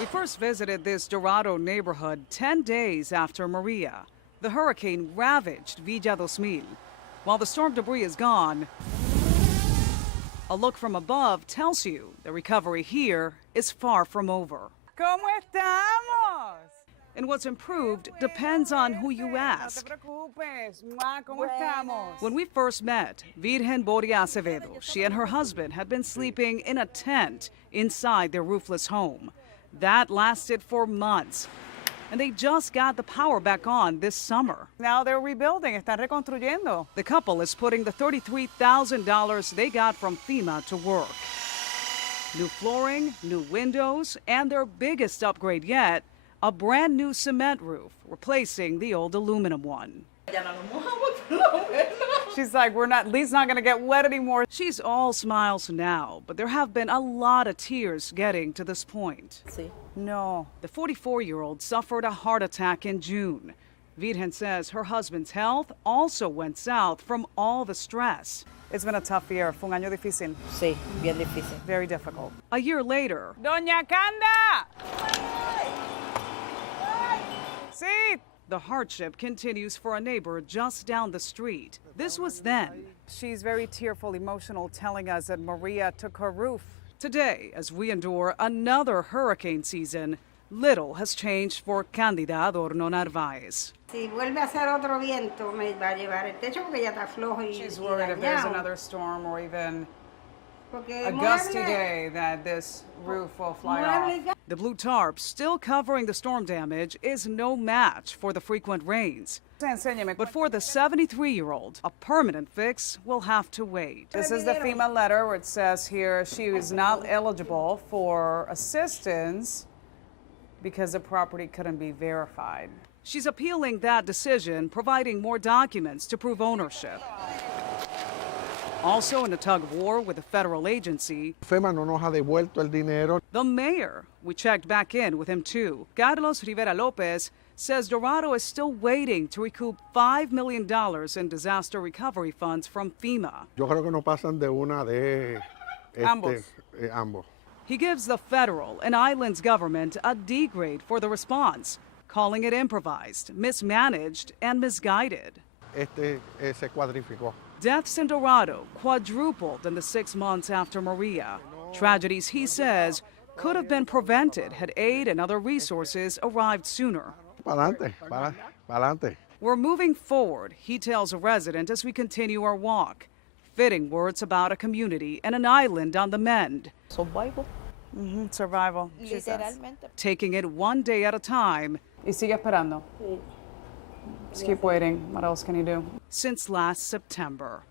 We first visited this Dorado neighborhood 10 days after Maria. The hurricane ravaged Villa 2000. While the storm debris is gone, a look from above tells you the recovery here is far from over. ¿Cómo estamos? And what's improved depends on who you ask. No te preocupes. ¿Cómo estamos? When we first met, Virgen Boria Acevedo, she and her husband had been sleeping in a tent inside their roofless home. That lasted for months. And they just got the power back on this summer. Now they're rebuilding. Están reconstruyendo. The couple is putting the $33,000 they got from FEMA to work. New flooring, new windows, and their biggest upgrade yet, a brand new cement roof, replacing the old aluminum one. She's like, we're not, at least not going to get wet anymore. She's all smiles now, but there have been a lot of tears getting to this point. No. The 44-year-old suffered a heart attack in June. Virgen says her husband's health also went south from all the stress. It's been a tough year. Fue un año difícil. Sí, bien difícil. Very difficult. A year later, Doña Canda! Sí. the hardship continues for a neighbor just down the street. This was then. She's very tearful, emotional, telling us that Maria took her roof. Today, as we endure another hurricane season, little has changed for Candida Adorno Narváez. Si vuelve a hacer otro viento, me va a llevar el techo porque ya está flojo y She's worried if there's dañado. another storm or even Porque a gusty day that this roof will fly off. The blue tarp still covering the storm damage is no match for the frequent rains. Enséñame. But for the 73-year-old, a permanent fix will have to wait. This is the FEMA letter where it says here she is not eligible for assistance because the property couldn't be verified. She's appealing that decision, providing more documents to prove ownership. Also in a tug of war with a federal agency, FEMA no nos ha devuelto el dinero. the mayor, we checked back in with him too, Carlos Rivera Lopez, says Dorado is still waiting to recoup $5 million in disaster recovery funds from FEMA. Yo creo que no pasan de una de Ambos. ambos. He gives the federal and islands government a D grade for the response, calling it improvised, mismanaged, and misguided. Se cuadrificó. Deaths in Dorado quadrupled in the 6 months after Maria. Tragedies, he says, could have been prevented had aid and other resources arrived sooner. Pa'lante, pa'lante. We're moving forward, he tells a resident as we continue our walk. Fitting words about a community and an island on the mend. Survival. Survival, she says. Literalmente. Taking it one day at a time. Y sigue esperando. Just keep waiting. What else can you do? Since last September.